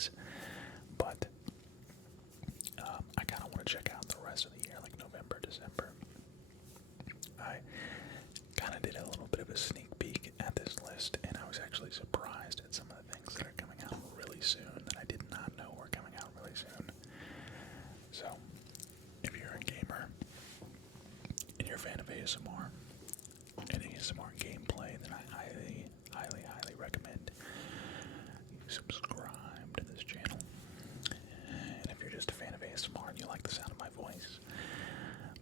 is. But I kind of want to check out the rest of the year, like November, December. I kind of did a little bit of a sneak peek at this list, and I was actually surprised at some of the things that are coming out really soon that I did not know were coming out really soon. So, if you're a gamer and you're a fan of ASMR and ASMR gameplay, then I highly, highly, highly recommend you subscribe to this channel. And if you're just a fan of ASMR and you like the sound of my voice,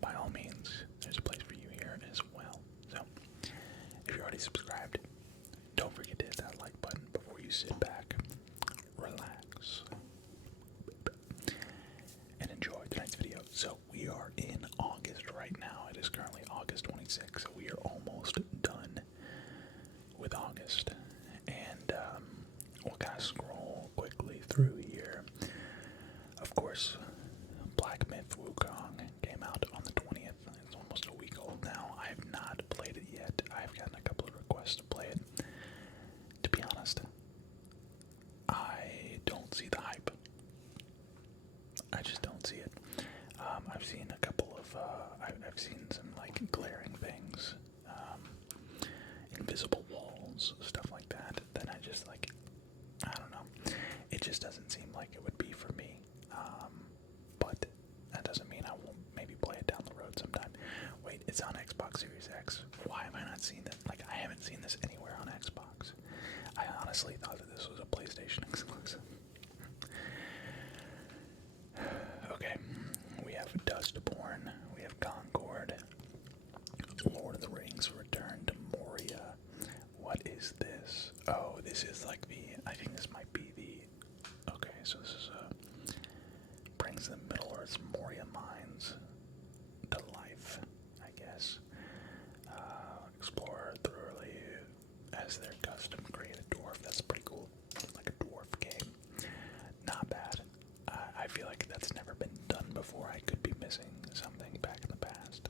by all means, there's a place for you here as well. So, if you're already subscribed, don't forget to hit that like button before you sit back, relax, and enjoy tonight's video. So, we are in August right now. It is currently August 26th, so we are almost done with August. And we'll kind of scroll quickly through here. Of course, Black Myth Wukong came out on the 20th. It's almost a week old now. I have not played it yet. I've gotten a couple of requests to play it. To be honest, I don't see the hype. I just don't see it. I've seen a couple of, I've seen some like glaring things, invisible walls, stuff like that, that I just like, I don't know. It just doesn't seem like it would be for me. But that doesn't mean I won't maybe play it down the road sometime. Wait, it's on Xbox Series X. Why have I not seen that? Like, I haven't seen this anywhere on Xbox. I honestly thought that this was a PlayStation exclusive. Okay, we have Dustborn, we have Concord, Lord of the Rings Return to Moria. What is this? Oh, this is like the, I think this might be the, okay, so this is brings the Middle Earth's Moria mines to life, I guess. Explore thoroughly as their custom create a dwarf. That's pretty cool. Like a dwarf game. Not bad. I feel like that's never been done before. I could be missing something back in the past.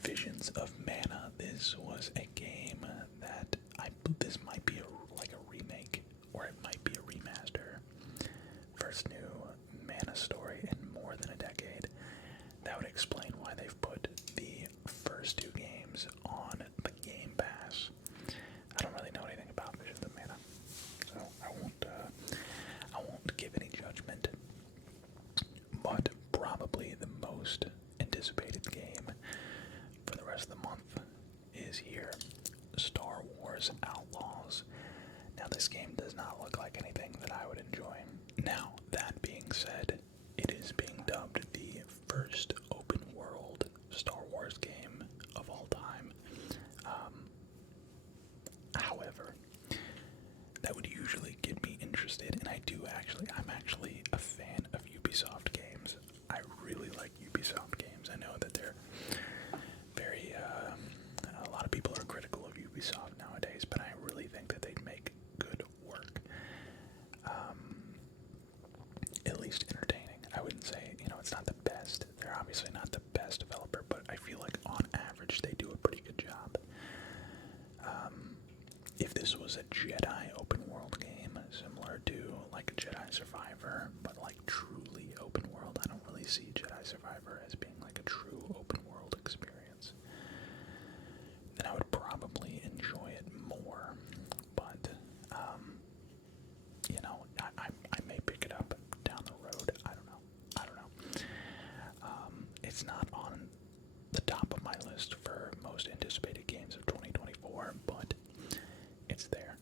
Visions of Mana. This was a game that this might be like a remake, or it might be a remaster. First new Mana story in more than a decade. That would explain why they've put the first two games on the Game Pass. I don't really know anything about Visions of Mana, so I won't give any judgment. But probably the most anticipated game for the rest of the month is here, Star Wars Outlaws. Now this game does not look like anything that I would enjoy. Now, that being said, it is being dubbed the first open world Star Wars game of all time. However, that would usually get me interested, and I'm actually a fan of Ubisoft games. I really like Ubisoft games. I know that they're very, a lot of people are critical of Ubisoft nowadays, but I really think that they'd make good work. At least entertaining. I wouldn't say, it's not the best. They're obviously not the best developer, but I feel like on average they do a pretty good job. If this was a Jedi open world game, similar to like a Jedi Survivor, but like truly open world, I don't really see Jedi Survivor as being like a true open world experience, then I would probably enjoy it more. But, I may pick it up down the road. I don't know. It's not on the top of my list for most anticipated games of 2024, but it's there,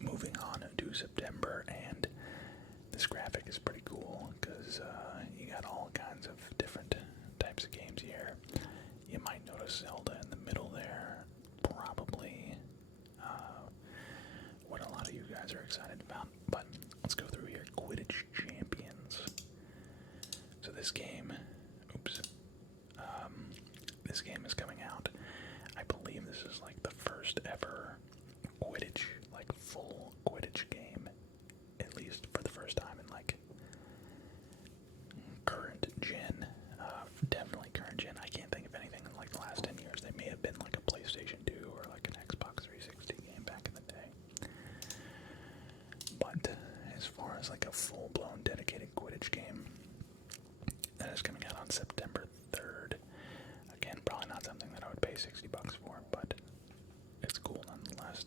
Moving on to September, and this graphic is pretty cool because you got all kinds of different types of games here. You might notice Zelda in the middle there, probably what a lot of you guys are excited about. But let's go through here. Quidditch Champions. So this game, this game is coming out. I believe this is like the first ever Quidditch, like full Quidditch game, at least for the first time in like current gen. Definitely current gen. I can't think of anything in like the last 10 years. They may have been like a PlayStation 2 or like an Xbox 360 game back in the day. a full-blown dedicated Quidditch game. That is coming out on September 3rd. Again, probably not something that I would pay $60 for, but it's cool nonetheless.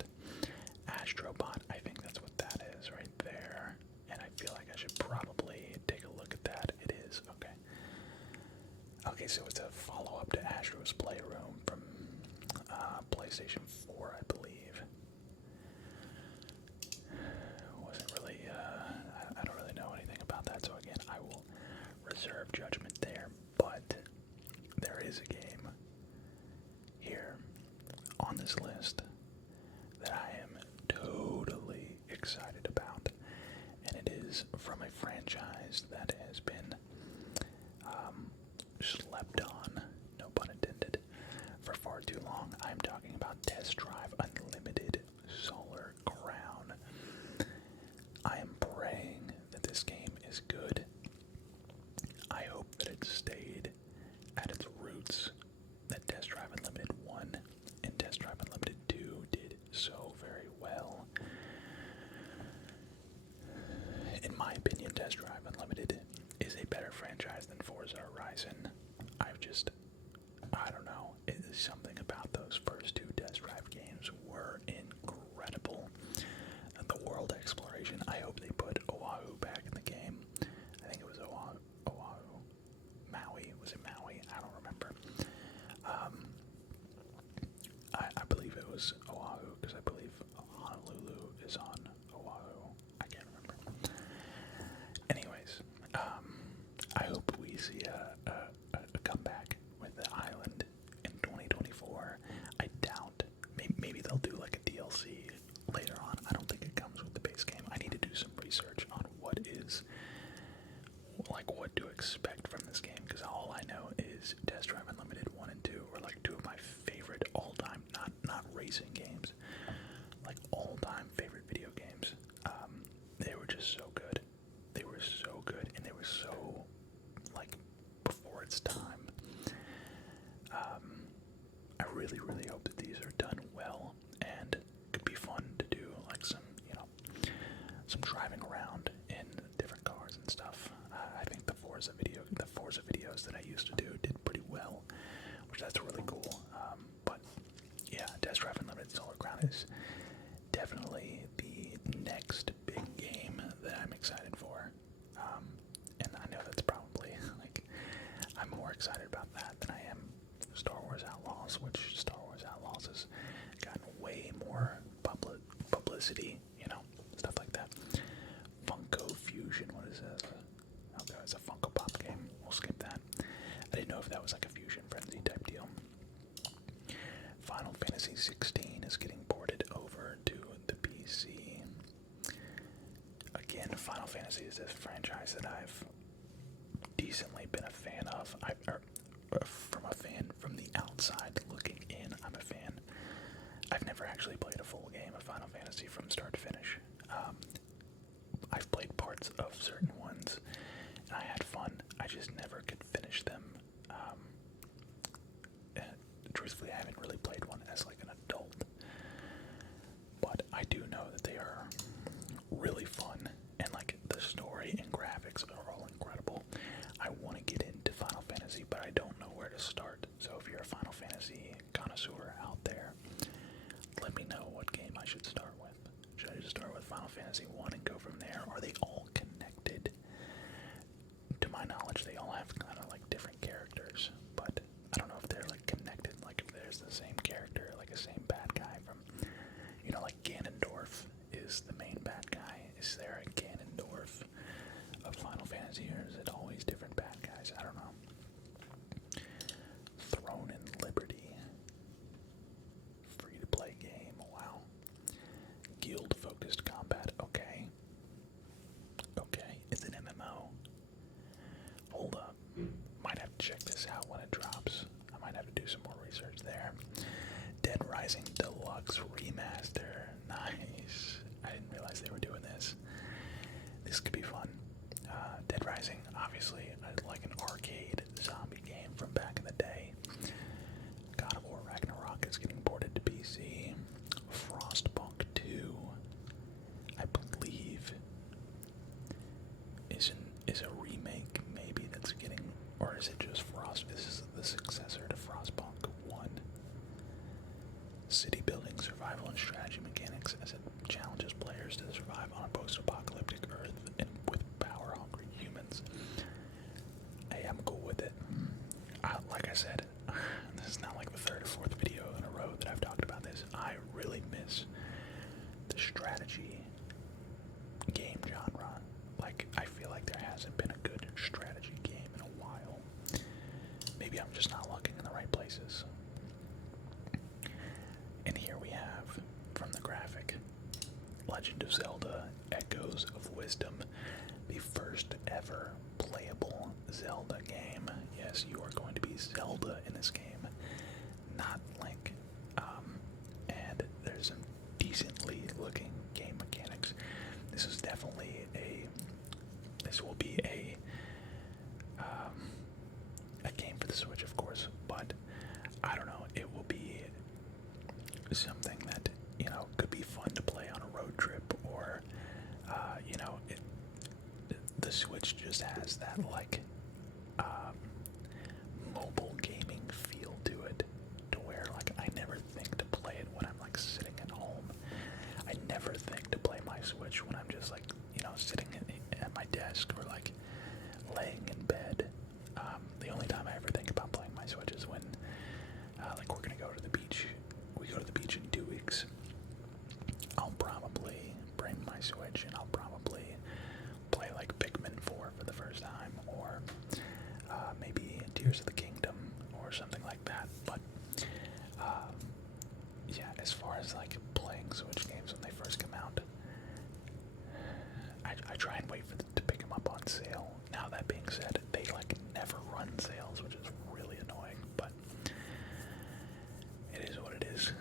Astrobot, I think that's what that is right there. And I feel like I should probably take a look at that. It is, okay. Okay, so it's a follow-up to Astro's Playroom from PlayStation 4, I believe. Wasn't really, I don't really know anything about that, so again, I will reserve judgment there. But there is a game here on this list that I am totally excited about, and it is from a franchise that has been slept on, no pun intended, for far too long. I'm talking about Test Drive Unlimited Solar Crown. I am praying that this game is good. I hope that it stayed at its roots, that Test Drive Unlimited 1 and Test Drive Unlimited 2 did so very well. In my opinion, Test Drive Unlimited is a better franchise than Forza Horizon. I don't know, it is something about those first two Test Drive games were incredible. And the world exploration, I hope they put Oahu back in the game. I think it was Oahu. Maui, was it Maui? I don't remember. I believe it was Oahu, because I believe Honolulu is on Oahu. I can't remember. Anyways, I hope we see a comeback with the island in 2024. I doubt. Maybe they'll do like a DLC later on. I don't think it comes with the base game. I need to do some research on what to expect from this game, because all I know is Test Drive Unlimited 1 and 2 are like two of my favorite all-time, not racing games, like all-time favorite video games. They were just so good. They were so good, and they were so, like, before its time. I really, really hope that these are done well, and could be fun to do, like, some driving around in different cars and stuff. I think the Forza videos that I used to do did pretty well, which that's really cool. But yeah, Test Drive Unlimited Solar Crown is definitely the next big game that I'm excited for. And I know that's probably, like, I'm more excited about that than I am Star Wars Outlaws, which Star Wars Outlaws has gotten way more publicity, stuff like that. Funko Fusion, what is this? Okay, it's a Funko Pop game. We'll skip that. I didn't know if that was like a Fusion Frenzy type deal. Final Fantasy 16 is getting ported over to the PC. Again, Final Fantasy is this franchise that I've decently been a fan of. From the outside looking in, I'm a fan. I've never actually played a full game of Final Fantasy from start to finish. I've played parts of certain ones, and I had fun. I just never could finish them. Truthfully, I haven't really played one as like an adult, but I do know that they are really fun, and like the story and graphics are all incredible. I want to get into Final Fantasy, but I don't know where to start. So if you're a Final Fantasy connoisseur out there, let me know what game I should start with. Should I just start with Final Fantasy 1 and go from there? Are they all connected? To my knowledge, they all have kind of like different characters, but I don't know if they're like connected, like if there's the same character, like a same bad guy from, like Ganondorf is the main bad guy. Is there a Ganondorf of Final Fantasy, or is it always different bad guys? I don't know. Throne and Liberty. Free-to-play game, wow. Guild-focused combat, okay. Okay, it's an MMO. Hold up. Might have to check this out when it drops. I might have to do some more research there. Dead Rising Deluxe Remaster. Nice. I didn't realize they were doing this. This could be fun. Dead Rising, obviously, like an arcade zombie game from back in the day. God of War Ragnarok is getting ported to PC. Frostpunk 2, I believe, is a remake maybe that's getting, or is it just Frost? This is the successor to Frostpunk 1. City building, survival, and strategy mechanics as it challenges players to survive on a post-apocalyptic Earth and with power-hungry humans. Hey, I'm cool with it. Like I said, this is not like the third or fourth video in a row that I've talked about this. I really miss the strategy game genre. Like, I feel like there hasn't been a good strategy game in a while. Maybe I'm just not looking in the right places. And here we have, from the graphic, Legend of Zelda Echoes of Wisdom, the first ever playable Zelda game. Yes, you are going to be Zelda in this game, not Link. And there's some decently looking game mechanics. This is definitely this will be a game for the Switch, of course, but I don't know, it will be something that, you know, could be fun to play on a road trip, or, you know, the Switch just has that, like, mobile gaming feel to it, to where, like, I never think to play it when I'm, like, sitting at home. I never think to play my Switch when I'm just, like, you know, sitting at my desk, or, like, laying in bed. The only time I ever think about playing my Switch is when, like, we're gonna go to the beach. We go to the beach in 2 weeks. I'll probably bring my Switch, and I'll probably play, like, Pikmin 4 for the first time, or maybe Tears of the Kingdom, or something like that. But yeah, as far as, like, playing Switch games when they first come out, I try and wait for them to pick them up on sale. Now, that being said, they, like, never run sales, which is really annoying, but it is what it is.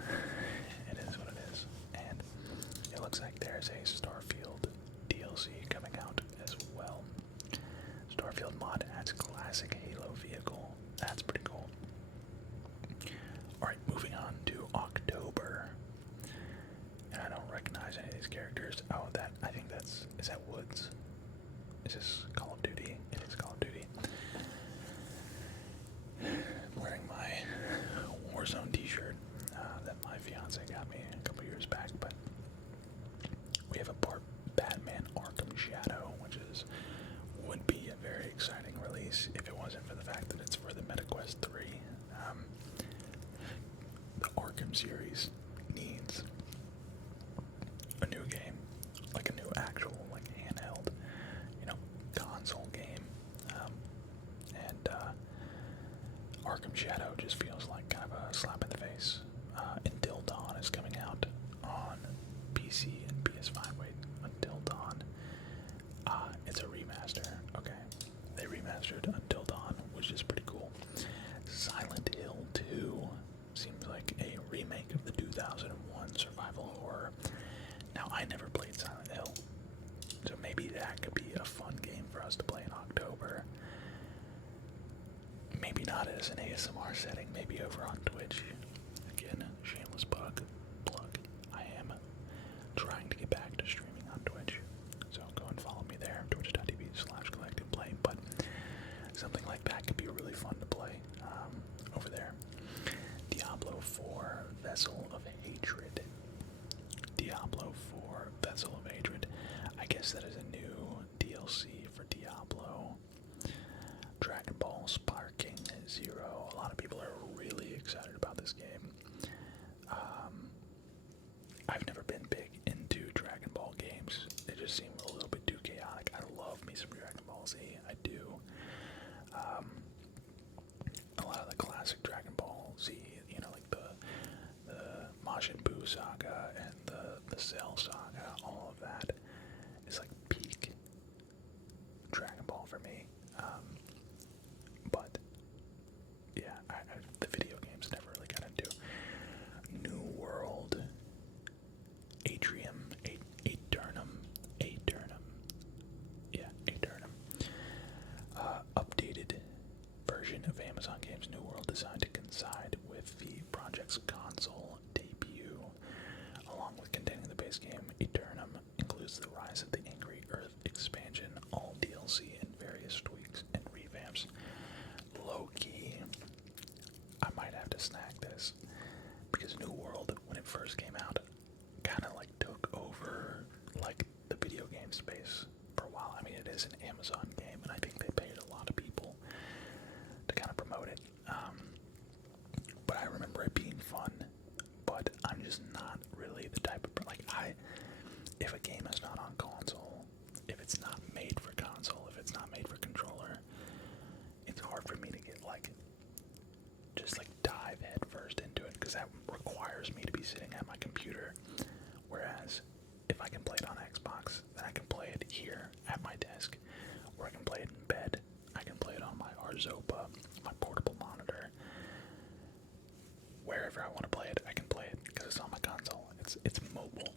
It is what it is. And it looks like there's a Starfield DLC coming out as well. Starfield mod adds classic Halo vehicle. That's pretty cool. Alright, moving on to October. And I don't recognize any of these characters. Oh, I think is that Woods? Is this Call of Duty? It is Call of Duty. I'm wearing my Warzone t-shirt that my fiance got me a couple years back, but we have a Batman Arkham Shadow, which would be a very exciting release if it wasn't for the fact that it's for the MetaQuest 3. The Arkham series needs a new game, like a new actual, like, handheld, you know, console game. And Arkham Shadow just feels like kind of a slap in the face. Until Dawn is coming out on PC and PS5. Wait, Until Dawn. It's a remaster. Okay. They remastered Until Dawn, which is pretty cool. Silent Hill 2 seems like a remake of the 2001 survival horror. Now, I never played Silent Hill, so maybe that could be a fun game for us to play in October. Maybe not as an ASMR setting, maybe over on Twitch. Again, shameless plug. I am trying to get back to streaming on Twitch, so go and follow me there, twitch.tv/collectandplay. But something like that could be really fun to play over there. Diablo 4 Vessel of Hatred. Diablo 4 Vessel of Hatred. I guess that is a new DLC for Diablo. Dragon Ball Sparking Zero. A lot of people are really excited about this game. I've never been big into Dragon Ball games. They just seem a little bit too chaotic. I love me some Dragon Ball Z. I do. A lot of the classic Dragon Ball Z, you know, like the Majin Buu saga and the Cell saga, all of that is like peak Dragon Ball for me. But yeah, the video games never really got into. New World, Atrium, Aeternum. Yeah, Aeternum. Updated version of Amazon Games New World designed to coincide with the project's console debut. Along with containing the base game, Aeternum includes the Rise of the Angry Earth expansion, all DLC, and Amazon game, and I think they paid a lot of people to kind of promote it. But I remember it being fun, but I'm just not really the type of, if a game is not on console, if it's not made for console, if it's not made for controller, it's hard for me to get, just dive head first into it, because that requires me to be sitting at my computer, whereas if I can play it on Xbox, then I can play it here at my desk, or I can play it in bed, I can play it on my Arzopa, my portable monitor, wherever I want to play it, I can play it, because it's on my console, it's mobile.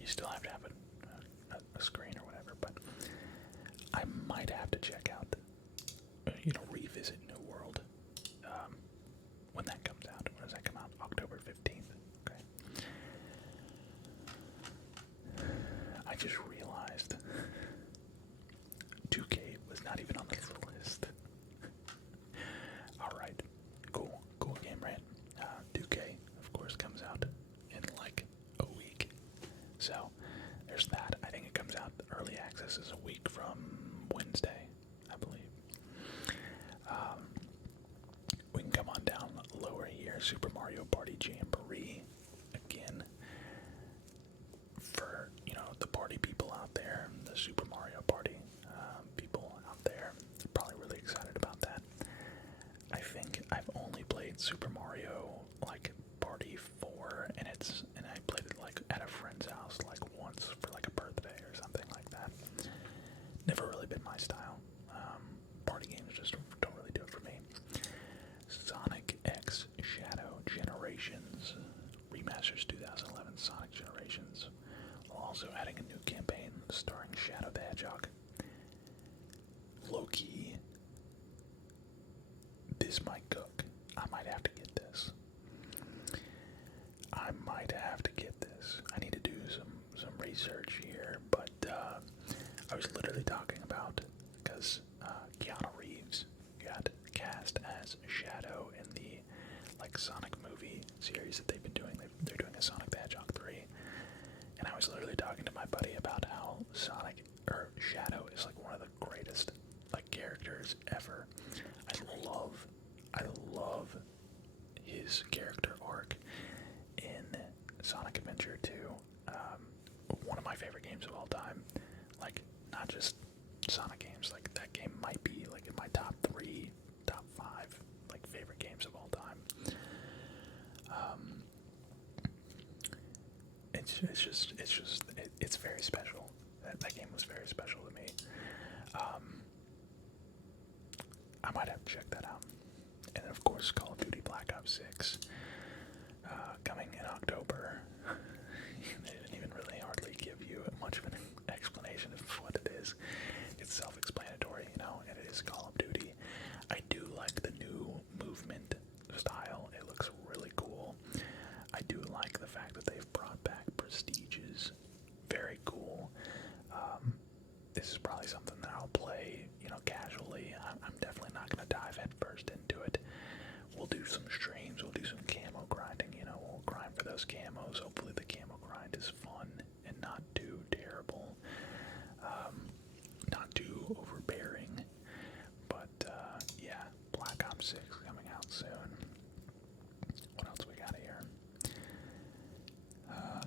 You still have to have a screen or whatever, but I might have to check out, revisit New World, when that comes out. When does that come out? October 15th. Okay. I just realized 2K was not even on this list. Alright. Cool game, right? 2K, of course, comes out in a week. So, there's that. I think it comes out, early access is a week from Wednesday, I believe. We can come on down lower here. Super Mario Party Jamboree. Again, for, the party people out there, the Super Mario Party people out there, they're probably really excited about that. I think I've only played Super Mario, Party 4, and I played it, at a friend's house, once for, a birthday or something like that. Never really been my style. Party games just don't really do it for me. Sonic X Shadow Generations remasters 2011 Sonic Generations, while also adding a new campaign starring Shadow the Hedgehog. Low-key, this might cook. I might have to get this. I need to do some research here, but I was literally talking about, because Keanu Reeves got cast as Shadow in the Sonic movie series that they've been doing. They're doing a Sonic the Hedgehog 3, and I was literally talking to my buddy about how Shadow is one of the greatest characters ever. I love his character arc in Sonic Adventure 2. One of my favorite games of all time. Not just Sonic games, that game might be in my top 3, top 5 favorite games of all time. It's very special. That game was very special to me. I might have to check that out. And then, of course, Call of Duty Black Ops 6, coming in October. They didn't even really hardly give you much of an explanation of what it is. It's self-explanatory, and it is Call of Duty. I do like the new movement style. It looks really cool. I do like the fact that they've brought back prestiges. Very cool. This is probably something that I'll play, casually. I'm definitely not going to dive headfirst into it. We'll do some streams. We'll do some camo grinding. We'll grind for those camos. Hopefully the camo grind is fun and not too terrible. Not too overbearing. But, yeah, Black Ops 6 coming out soon. What else we got here?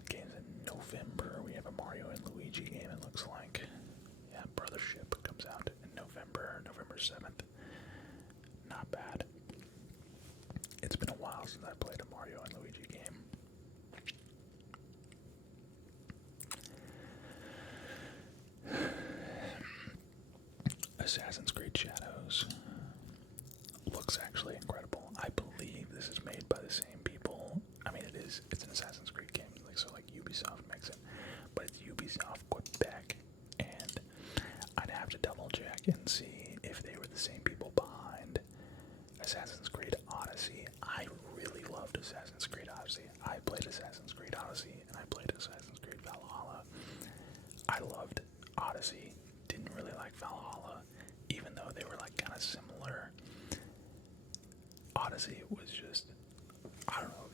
Games in November. We have a Mario and Luigi game, it looks like. Yeah, Brothership comes out in November 7th. Not bad. It's been a while since I played a Mario and Luigi game. Assassin's Creed Shadows looks actually incredible. I believe this is made by the same people. I mean, it's an Assassin's Creed game, so Ubisoft makes it, but it's Ubisoft Quebec, and I'd have to double check and see if they were the same people behind Assassin's Creed Odyssey. I really loved Assassin's Creed Odyssey. I played Assassin's Creed Odyssey, and I played Assassin's Creed Valhalla. I loved Odyssey, didn't really like Valhalla, even though they were kind of similar. Odyssey was just, I don't know,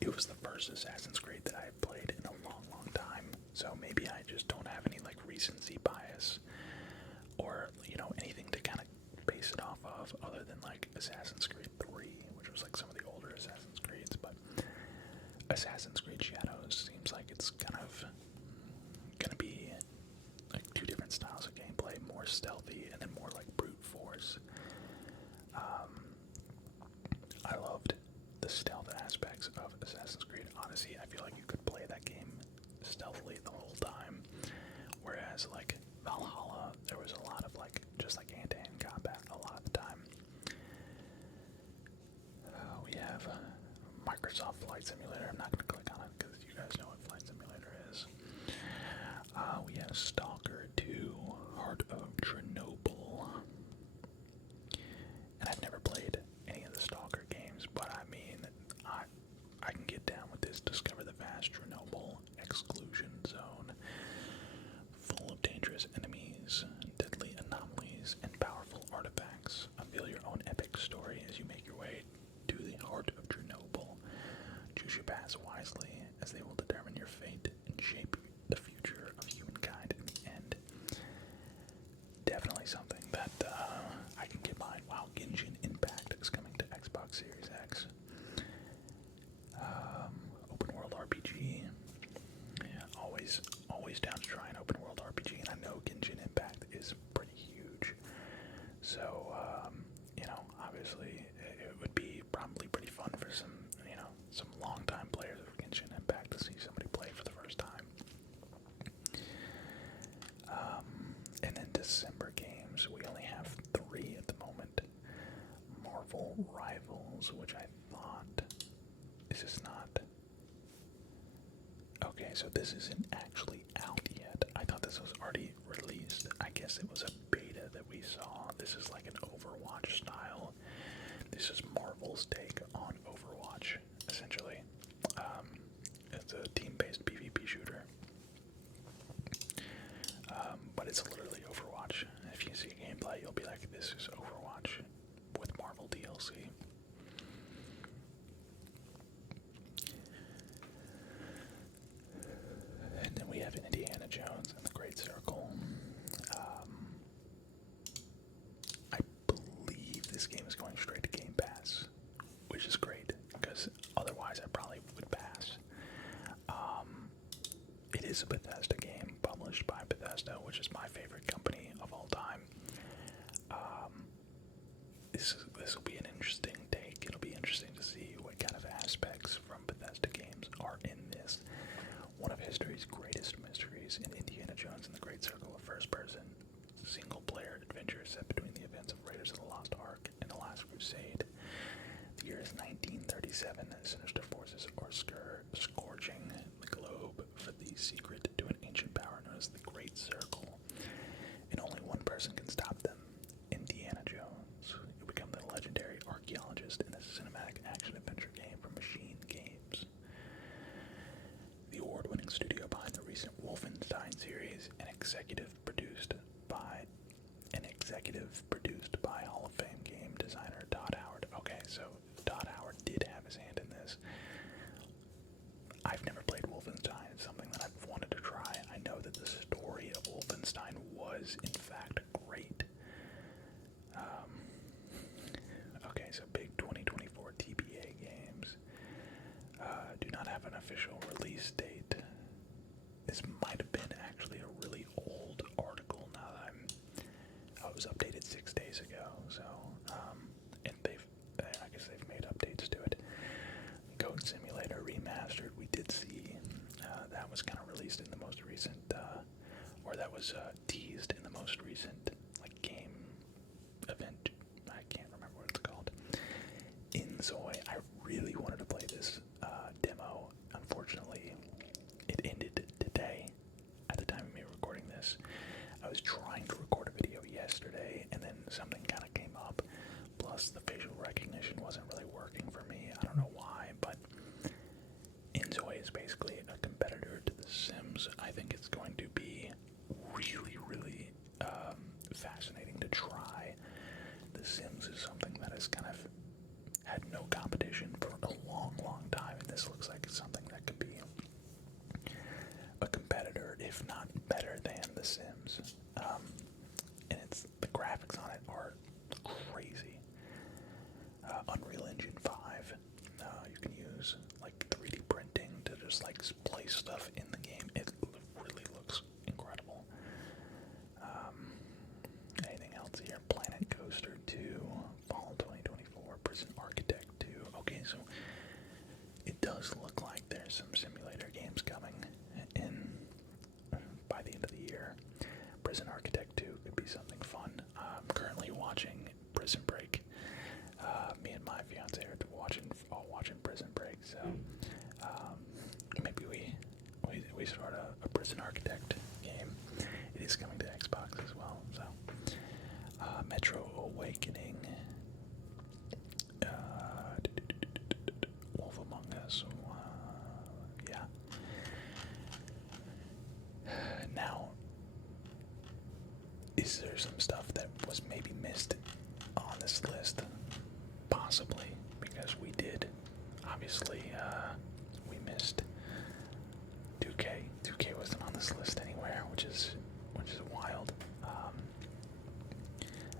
it was the first Assassin's Creed that I had played in a long, long time, so maybe I just don't have any recency bias, or anything to kind of base it off of, other than like Assassin's Creed 3, which was like some of the older Assassin's Creeds. But Assassin's Creed Shadows seems like it's kind of gonna be like two different styles of gameplay, more stealthy and then more like brute force. I loved the stealth aspects of Assassin's Creed Odyssey. I feel like you could play that game stealthily the whole time, whereas like Valhalla, there was a lot of like just like hand-to-hand combat a lot of the time. We have Microsoft Flight Simulator. I'm not going to click on it because you guys know what Flight Simulator is. We have Stalker 2, Heart of Chernobyl. And I've never played any of the Stalker games, but I mean, I can get down with this. Discover the vast Chernobyl exclusion zone, full of dangerous enemies, deadly anomalies, and powerful artifacts. Unveil your own epic story as you make your way to the heart of Chernobyl. Choose your paths wisely, as they will determine your fate and shape the future of humankind in the end. Definitely something that I can get behind. Wow, Genshin Impact is coming to Xbox Series X. Open world RPG. Yeah, always down to try an open world RPG, and I know Genshin Impact is pretty huge. So, obviously it would be probably pretty fun for some long-time players of Genshin Impact to see somebody play for the first time. And then December games, we only have 3 at the moment. Marvel Rivals, which I thought, is this not? Okay, so this isn't actually out yet. I thought this was already released. I guess it was a beta that we saw. This is like an Overwatch style. This is Marvel's take on Overwatch, essentially. It's a team-based PvP shooter. But it's literally Overwatch. If you see gameplay, you'll be like, this is Overwatch with Marvel DLC. And then we have Indiana Jones and the Great Circle. I believe this game is going straight to Game Pass, which is great, because otherwise I probably would pass. It is a Bethesda game, published by Bethesda, which is my favorite company of all time. This will be an interesting take. It'll be interesting to see what kind of aspects from Bethesda games are in this. One of history's greatest mysteries in Indiana Jones and the Great Circle, a first-person, single-player adventure set between the events of Raiders of the Lost Ark and the Last Crusade. The year is 1937, and sinister forces are scorching the globe for the secret to an ancient power known as the Great Circle, and only one person can stop them: Indiana Jones. You become the legendary archaeologist in this cinematic action-adventure game from Machine Games, the award-winning studio behind the recent Wolfenstein series, and executive produced by Hall of Fame game designer Todd Howard. Okay, so Todd Howard did have his hand in this. I've never played Wolfenstein. It's something that I've wanted to try. I know that the story of Wolfenstein was, in fact, great. Okay, so big 2024 TBA games do not have an official release date. This might have been actually a really old article now that it was updated 6 days ago, so, and I guess they've made updates to it. Goat Simulator Remastered, we did see, that was kind of released in the most recent, or that was teased in the most recent, like, game event. I can't remember what it's called. Inzoi, I really wanted to play this demo. Unfortunately, it ended today at the time of me recording this. I was trying to record a video yesterday, and then something kind of came up. Plus, the facial recognition wasn't really working for me. I don't know why, but Inzoi is basically a competitor to The Sims. I think it's going to be really, really fascinating to try. The Sims is something that has kind of had no competition for a long, long time, and this looks like something that could be a competitor, if not better than The Sims. Unreal Engine 5. You can use like 3D printing to just like place stuff in the game. It really looks incredible. Anything else here? Planet Coaster 2, Fall 2024, Prison Architect 2. Okay, so it does look like there's some simulator games coming in by the end of the year. Prison Architect 2 could be something fun. I'm currently watching Prison Break. Me and my fiance are watching Prison Break, so maybe we start a Prison Architect game. It is coming to Xbox as well, so Metro Awakening, Wolf Among Us, yeah. Now, is there some stuff that was maybe missed on this list? Possibly, because we did. Obviously, we missed 2K. 2K wasn't on this list anywhere, which is wild.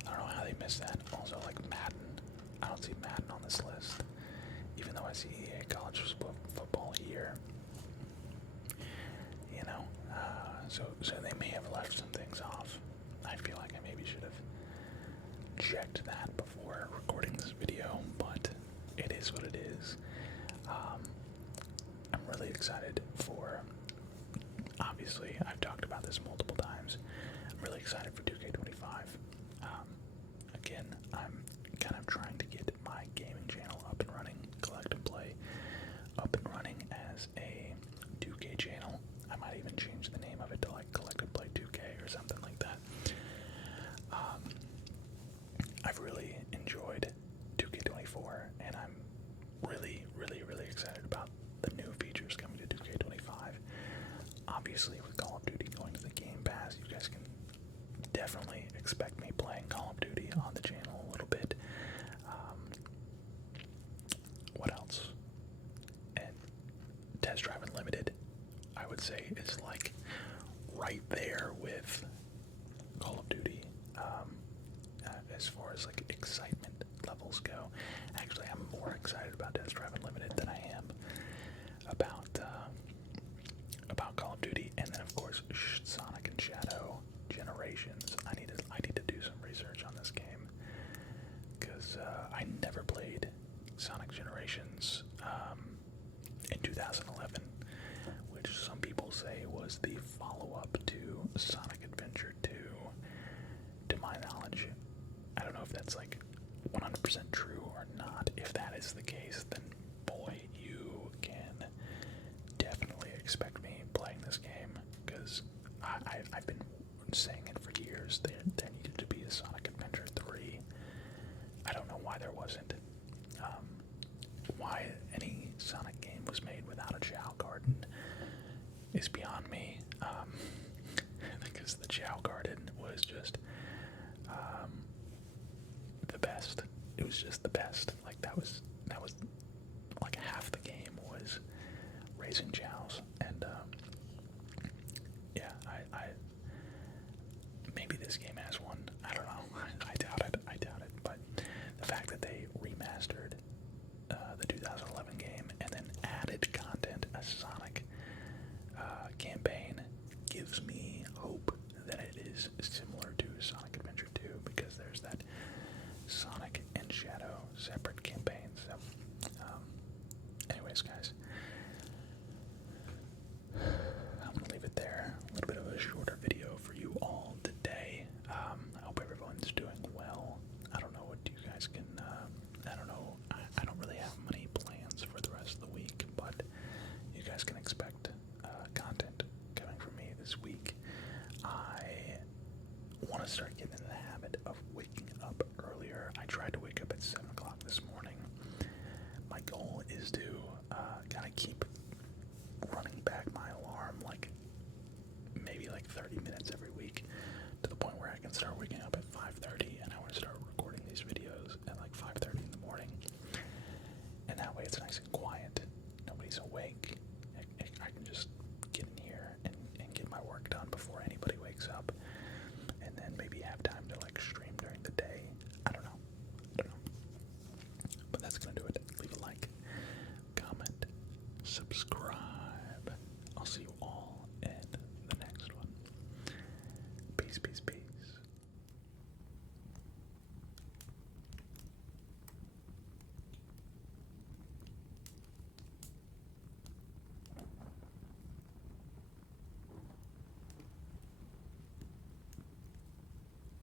I don't know how they missed that. Also, like Madden, I don't see Madden on this list, even though I see EA college football here. You know, so they may have left some things off. I feel like I maybe should have checked that before recording this video, but it is what it is. I'm really excited for, obviously, I've talked about this multiple times, I'm really excited for 2K25. Again, I'm kind of trying to get my gaming channel up and running, Collect and Play, up and running as a 2K channel. I might even change the name of it to like Collect and Play 2K or something like that. I've really enjoyed 2K24, and I'm really, really, really excited about the new features coming to 2K25. Obviously, with Call of Duty going to the Game Pass, you guys can definitely expect me playing Call of Duty on the channel a little bit. What else? And Test Drive Unlimited, I would say, is like right there with Call of Duty. As far as like excitement levels go, actually, I'm more excited about Test Drive Unlimited than I am about Call of Duty. And then, of course, Sonic and Shadow Generations. I need to do some research on this game because I never played Sonic Generations in 2011, which some people say was the follow-up to Sonic Adventure 2. To my knowledge, I don't know if that's like 100% true or not. If that is the case, then boy, you can definitely expect me playing this game, because I've been saying it for years. There needed to be a Sonic Adventure 3. I don't know why there wasn't. Why any Sonic game was made without a Chow Garden is beyond me. Because the Chow Garden was just the best. It was just the best. Like that was like half the game was raising chows, and yeah, I maybe this game has one. I don't know. I doubt it. But the fact that they remastered the 2011 game and then added content, a Sonic campaign, gives me hope that it is similar to Sonic Adventure 2, because there's that Sonic and Shadow separate campaigns. So, anyways, guys, I'm gonna leave it there. A little bit of a shorter video for you all today. I hope everyone's doing well. I don't know what you guys can. I don't know. I don't really have many plans for the rest of the week, but you guys can expect content coming from me this week. I want to start getting in the habit of waking up earlier. I tried to wake up at 7 o'clock this morning. My goal is to kind of keep running back my alarm like maybe like 30 minutes every week, to the point where I can start waking up at 5:30, and I want to start recording these videos at like 5:30 in the morning. And that way it's nice and quiet. Nobody's awake. I can just get in here and get my work done before anybody wakes up, and then maybe have time to like stream during the day. I don't know. subscribe.